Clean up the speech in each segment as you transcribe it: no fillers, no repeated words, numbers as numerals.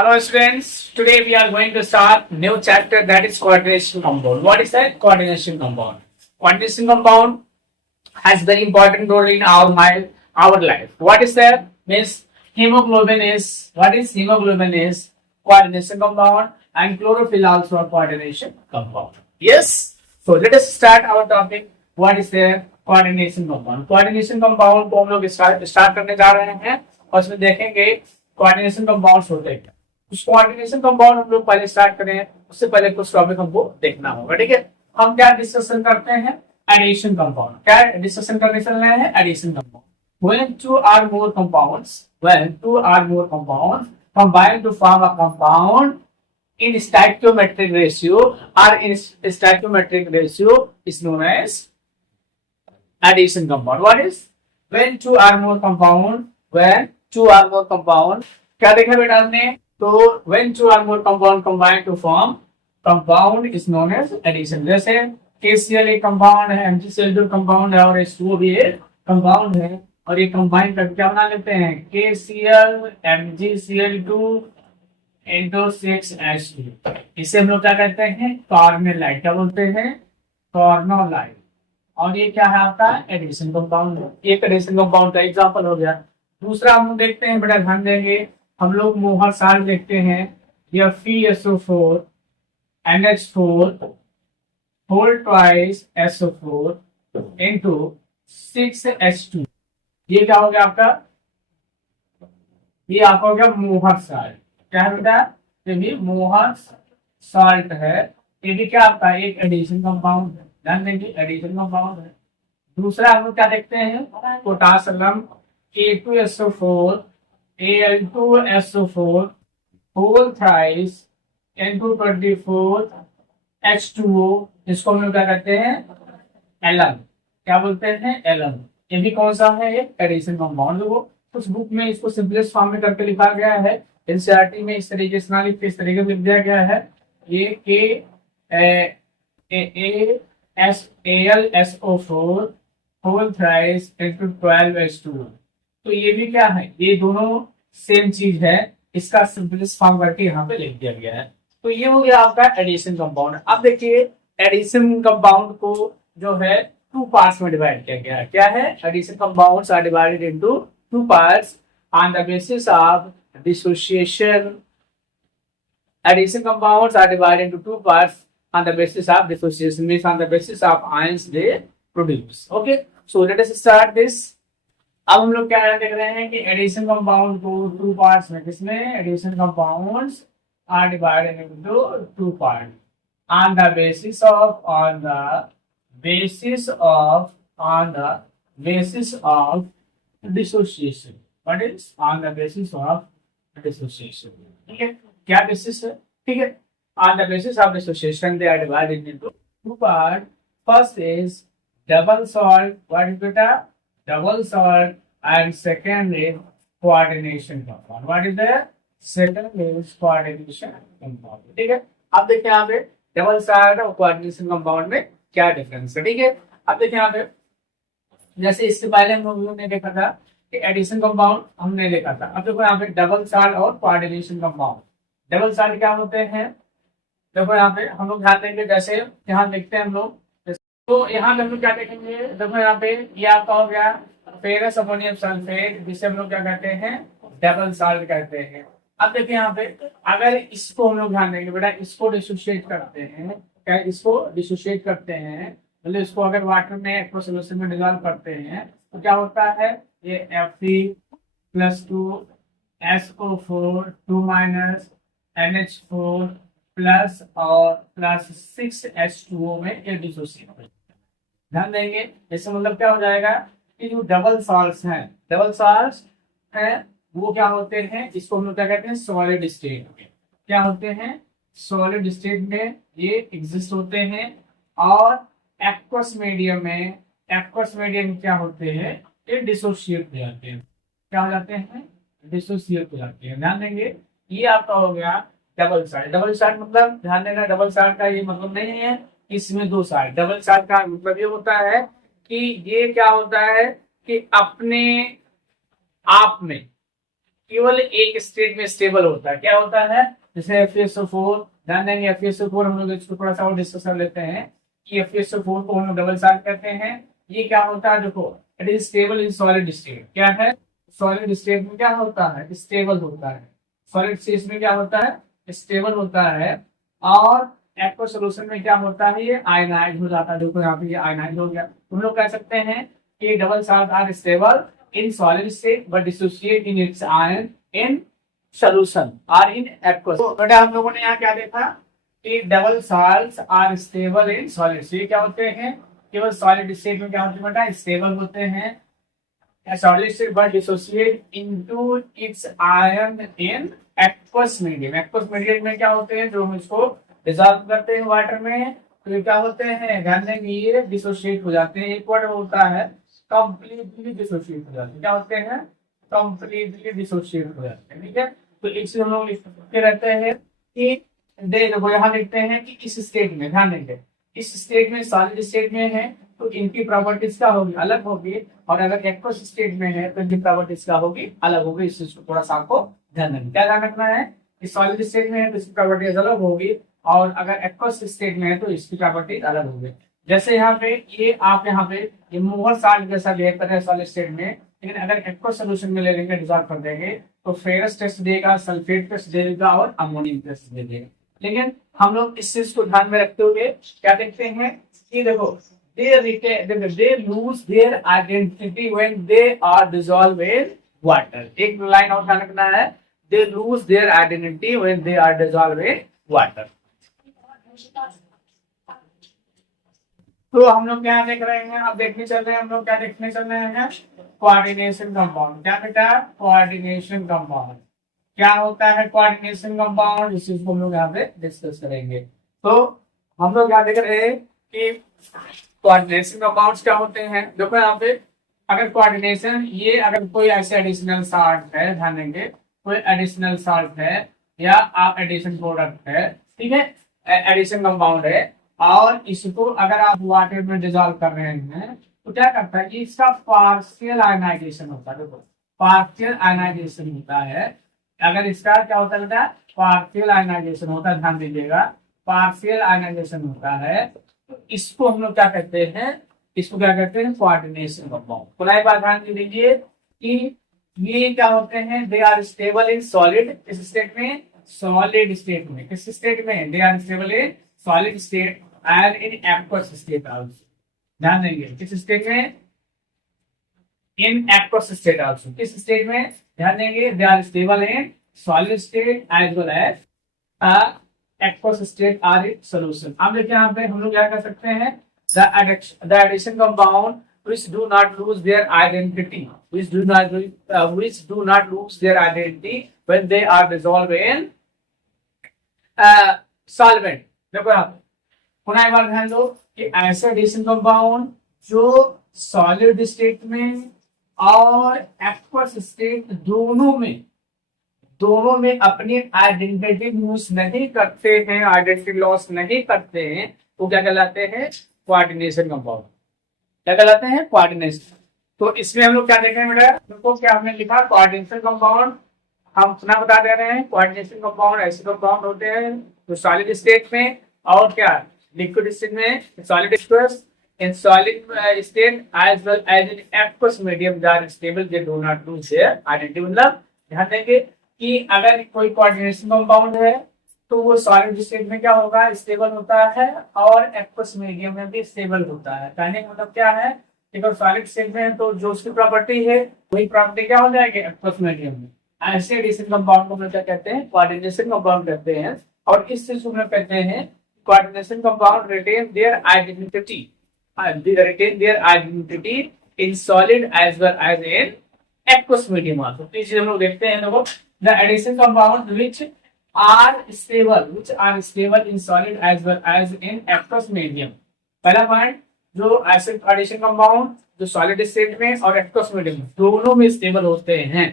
Hello students, today we are going to start new chapter that is coordination compound. What is that? Coordination compound. Coordination compound has very important role in our life. What is that? Means hemoglobin is, what is hemoglobin is coordination compound and chlorophyll also a coordination compound. Yes? So let us start our topic. What is the coordination compound? Coordination compound को हम लोग start करने जा रहे हैं और उसमें देखेंगे कोऑर्डिनेशन कंपाउंड्स होते हैं। उस कोऑर्डिनेशन कंपाउंड हम लोग पहले स्टार्ट करें उससे पहले कुछ टॉपिक हमको देखना होगा। ठीक है, हम क्या डिस्कशन करते हैं? Addition compound. क्या डिस्कशन करने चल रहे हैं? Addition compound. when two or more compounds combine to form a compound in stoichiometric ratio or in stoichiometric ratio is known as addition compound. What is when two or more compound क्या देखा बेटा हमने? तो when two or more compound combine to form compound is known as addition। जैसे KCl एक compound है, MgCl2 compound है और H2O भी एक कंपाउंड है और ये कंबाइन करके क्या बना लेते हैं? KCl MgCl2 into 6H2। इसे हम लोग क्या कहते हैं? कार्मेलाइट। क्या बोलते हैं? कार्मेलाइट। और ये क्या है आपका? Addition compound. एक एडिशन कंपाउंड का एग्जांपल हो गया। दूसरा हम लोग देखते हैं, बेटा ध्यान देंगे, हम लोग मोहर साल्ट देखते हैं। यह FeSO4 NH4 whole twice SO4 into 6H2। ये क्या हो गया आपका? ये आपका हो गया मोहर साल्ट। क्या है बेटा? ये भी मोहर साल्ट है। ये भी क्या आपका? एक एडिशन कंपाउंड है। ध्यान देंगे, एडिशन कंपाउंड है। दूसरा हम लोग क्या देखते हैं? Potassium A2SO4 Al2SO4 whole thrice N224 H2O। इसको हम लोग क्या कहते हैं? एलन। क्या बोलते हैं? एलन। ये भी कौन सा है? एक एडिशन कंपाउंड। वो कुछ बुक में इसको सिंपलेस्ट फॉर्म में करके लिखा गया है, एनसीईआरटी में इस तरीके से ना लिख के इस तरीके से लिख दिया गया है। ये AlSO4 whole thrice into 12H2O। तो ये भी क्या है? ये दोनों सेम चीज है। इसका सिंपलेस्ट फॉर्म करके यहाँ पे लिख दिया गया है। तो ये हो गया आपका एडिशन कंपाउंड। अब देखिए एडिशन कंपाउंड को जो है टू पार्ट्स में डिवाइड किया गया है। क्या है? Addition compounds are divided into two parts on the basis of dissociation. Addition compounds are divided into two parts on the basis of dissociation, means on the basis of ions they produce। Okay, so let us start this। अब हम लोग क्या देख रहे हैं कि addition compound को two parts में, किसमें? Addition compounds are divided into two part on the basis of dissociation। what is on the basis of dissociation? ठीक है, क्या बेसिस है? ठीक है, on the basis of dissociation they are divided into two parts। first is double salt। what is beta? double salt। and second is coordination compound। what is the second is coordination compound। ठीक है, अब देखिए यहाँ पे double salt और coordination compound में क्या difference है। ठीक है, अब देखिए यहाँ पे जैसे इससे पहले हम लोगों ने देखा था कि एडिशन कंपाउंड हमने देखा था। अब देखो यहाँ पे डबल सॉल्ट और कोऑर्डिनेशन कंपाउंड। डबल सॉल्ट क्या होते हैं? देखो यहाँ पे हम लोग ध्यान देंगे, जैसे यहाँ देखते हैं हम लोग, तो यहाँ पे हम लोग क्या देखेंगे? देखो यहाँ पे ये आपका हो गया फेरस अमोनियम सल्फेट, जिसे हम लोग क्या कहते हैं? डबल सॉल्ट कहते हैं। अब देखिए यहाँ पे अगर इसको हम लोग ध्यान देंगे बेटा, इसको डिसोशिएट करते हैं। क्या इसको डिसोशिएट करते हैं? मतलब इसको अगर वाटर में एक्वा सॉल्यूशन में डिसॉल्व करते हैं तो क्या होता है? ये Fe+2 SO4 2 NH4 प्लस और प्लस 6H2O में ये डिसोसिएट हो जाएगा। ध्यान देंगे, इससे मतलब क्या हो जाएगा कि जो डबल सॉल्ट्स हैं वो क्या होते हैं? इसको हम लोग क्या कहते हैं? सॉलिड स्टेट में। क्या होते हैं? सॉलिड स्टेट में ये एग्जिस्ट होते हैं। और एक्वस मीडियम में क्या होते हैं? ये डिसोसिएट हो जाते हैं। क्या हो जाते हैं? डिसोसिएट हो जाते हैं। ध्यान देंगे, ये आपका हो गया डबल सॉल्ट। डबल सॉल्ट मतलब ध्यान देना, डबल सॉल्ट का ये मतलब नहीं है इसमें दो सॉल्ट। डबल सॉल्ट का मतलब ये होता है कि ये क्या होता है कि अपने आप में केवल एक स्टेट में स्टेबल होता है। क्या होता है? जैसे FeSO4, ध्यान देंगे FeSO4 हम लोग इसको थोड़ा सा और डिस्कस कर लेते हैं कि FeSO4 को हम लोग डबल साल्ट करते हैं। ये क्या होता है? देखो, it is stable in solid state. क्या है? सॉलिड स्टेट में क्या होता है? स्टेबल होता है। सॉलिड स्टेट में क्या होता है? स्टेबल होता है। और एक्वा सोल्यूशन में क्या होता है? ये आयनाइज हो जाता है। देखो यहाँ पे ये आयनाइज हो गया। हम लोग कह सकते हैं कि double salt are stable in solid state but dissociate in its ion in solution or in aqueous। तो बेटा हम लोगों ने यहाँ क्या देखा कि double salts are stable in solid state. क्या होते हैं? केवल सॉलिड स्टेट में क्या होते हैं बेटा? स्टेबल होते हैं solid state but dissociate into its ion in aqueous medium। aqueous medium में क्या होते हैं? जो हम इसको डिसॉल्व करते हैं वाटर में, तो ये क्या होते हैं? ध्यान देंगे ये डिसोशिएट हो जाते हैं। एक वर्ड होता है कंप्लीटली डिसोशिएट हो जाते हैं। क्या होते हैं? कंप्लीटली डिसोशिएट हो जाते हैं। ठीक है, तो एक चीज हम लोग लिखते रहते हैं कि देखो यहाँ लिखते हैं कि इस स्टेट में, ध्यान देंगे इस स्टेट में सॉलिड स्टेट में है तो इनकी प्रॉपर्टीज क्या होगी? अलग होगी। और अगर एक्वस स्टेट में है तो इनकी प्रॉपर्टीज क्या होगी? अलग होगी। इस चीज को थोड़ा सा आपको ध्यान देना। क्या ध्यान रखना है कि सॉलिड स्टेट में है तो इसकी प्रॉपर्टीज अलग होगी, और अगर एक्वस स्टेट में है तो इसकी प्रॉपर्टीज अलग होगी। जैसे यहाँ पे ये आप यहाँ पे ये मूवर साल्ट जैसा बिहेव कर रहे हैं सॉलिड स्टेट में, लेकिन अगर एक्वस सोल्यूशन में ले लेंगे, डिसॉल्व कर देंगे, तो फेरस टेस्ट देगा, सल्फेट टेस्ट देगा और अमोनियम टेस्ट दे देगा। लेकिन हम लोग इस चीज को ध्यान में रखते हुए क्या देखते हैं कि देखो they lose their identity when they are dissolved in water। एक लाइन और ध्यान रखना है, they lose their identity when they are dissolved in water। तो हम लोग क्या देख रहे हैं? अब देखने चल रहे हैं, हम लोग क्या देखने चल रहे हैं? Coordination compound. क्या बेटा? Coordination compound. क्या होता है कोऑर्डिनेशन कंपाउंड? इस चीज को हम लोग यहाँ पे डिस्कस करेंगे। तो हम लोग क्या देख रहे हैं कि कोऑर्डिनेशन कंपाउंड्स क्या होते हैं। देखो यहाँ पे अगर कोऑर्डिनेशन, ये अगर कोई ऐसे एडिशनल साल्ट है, ध्यान देंगे कोई एडिशनल साल्ट है या आप एडिशन प्रोडक्ट है, ठीक है, एडिशन कंपाउंड है, और इसको अगर आप वाटर में डिजॉल्व कर रहे हैं तो क्या करता है कि इसका पार्शियल आयनाइजेशन होता है। देखो पार्शियल आयनाइजेशन होता है। अगर इसका क्या होता है बेटा? पार्शियल आयनाइजेशन होता है। ध्यान दीजिएगा पार्शियल आयनाइजेशन होता है, तो इसको हम लोग क्या कहते हैं? इसको क्या कहते हैं? Coordination compound. पुनः एक बार ध्यान दीजिए कि ये क्या होते हैं? They are stable in solid, इस स्टेट में, सॉलिड स्टेट में, किस स्टेट में? They are stable in solid state and in aqueous state also। ध्यान देंगे किस स्टेट में? in aqueous state also। किस स्टेट में? ध्यान देंगे they are stable in solid state as well as aqueous state are in solution। अब देखिए यहाँ पे हम लोग क्या कर सकते हैं? the addition compound which do not lose their identity, which do not lose their identity when they are dissolved in solvent। देखो यहाँ पुनः एक बार ध्यान दो कि ऐसे एडिशन कंपाउंड जो सॉलिड स्टेट में और एक्वस स्टेट दोनों में अपनी आइडेंटिटी लूज नहीं करते हैं, आइडेंटिटी लॉस नहीं करते हैं, तो क्या कहलाते हैं? Coordination compound. क्या कहलाते हैं? कोऑर्डिनेशन। तो इसमें हम लोग क्या देखें बेटा? देखो क्या हमने लिखा कोऑर्डिनेशन कंपाउंड। हम पुनः बता दे रहे हैं कोऑर्डिनेशन कंपाउंड ऐसे कंपाउंड होते हैं जो सॉलिड स्टेट में और क्या लिक्विड स्टेट में, solid in solid state as well as in aqueous medium they are stable, they do not lose their identity। मतलब ध्यान देंगे कि अगर कोई कोऑर्डिनेशन कंपाउंड है तो वो सॉलिड स्टेट में क्या होगा? स्टेबल होता है, और एक्वस मीडियम में भी स्टेबल होता है। कहने का मतलब क्या है? अगर सॉलिड स्टेट में है तो जो उसकी प्रॉपर्टी है वही प्रॉपर्टी क्या हो जाएगी? एक्वस मीडियम में। ऐसे एडिशन कंपाउंड को हम क्या कहते हैं? कोऑर्डिनेशन कंपाउंड कहते हैं। और इस चीज को हम कहते हैं coordination compound retain their identity in solid as well as in aqueous medium also। तो इसे हम लोग देखते हैं। देखो the addition compound which are stable in solid as well as in aqueous medium। पहला पॉइंट, जो ऐसे एडिशन कंपाउंड जो सॉलिड स्टेट में और एक्वस मीडियम दोनों में स्टेबल होते हैं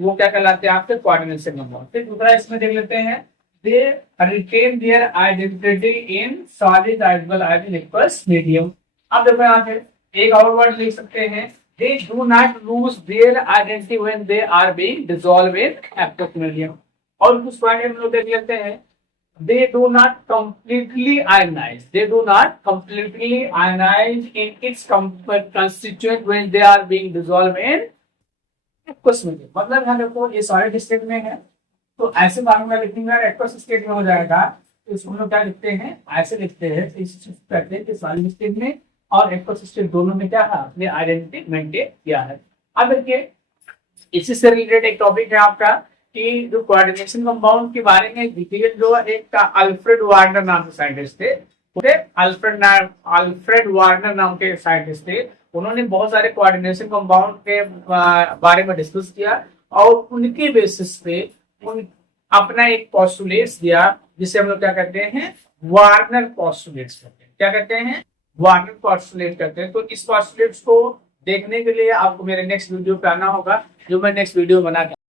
वो क्या कहलाते हैं? आपके कोऑर्डिनेशन कंपाउंड। फिर दूसरा इसमें देख लेते हैं they retain their identity in solid as well as in aqueous medium। अब देखो यहाँ पे एक और वर्ड लिख सकते हैं they do not lose their identity when they are being dissolved in aqueous medium. और कुछ पॉइंट हम लोग देख लेते हैं. They do not completely ionize. They do not completely ionize in its constituent when they are being dissolved in aqueous medium. मतलब यहाँ देखो ये सॉलिड स्टेट में है, तो ऐसे फार्मूला लिखेंगे एक्वस स्टेट में हो जाएगा. तो इसको हम लोग क्या लिखते हैं, ऐसे लिखते हैं. तो इसे कहते हैं कि सॉलिड स्टेट में और एक्वस स्टेट दोनों में क्या है, अपने आइडेंटिटी मेंटेन किया है. अब देखिए इसी से रिलेटेड एक टॉपिक है आपका कि जो कोऑर्डिनेशन कंपाउंड के बारे में डिटेल जो एक अल्फ्रेड वार्नर नाम के साइंटिस्ट थे, अल्फ्रेड वार्नर नाम के साइंटिस्ट थे. उन्होंने बहुत सारे कोऑर्डिनेशन कंपाउंड के बारे में डिस्कस किया और उनके बेसिस पे उन अपना एक पोस्टुलेट्स दिया जिसे हम लोग क्या कहते हैं, वार्नर पोस्टुलेट्स कहते हैं. क्या कहते हैं, वार्नर पोस्टुलेट कहते हैं. तो इस पोस्टुलेट्स को देखने के लिए आपको मेरे नेक्स्ट वीडियो पे आना होगा, जो मैं नेक्स्ट वीडियो बना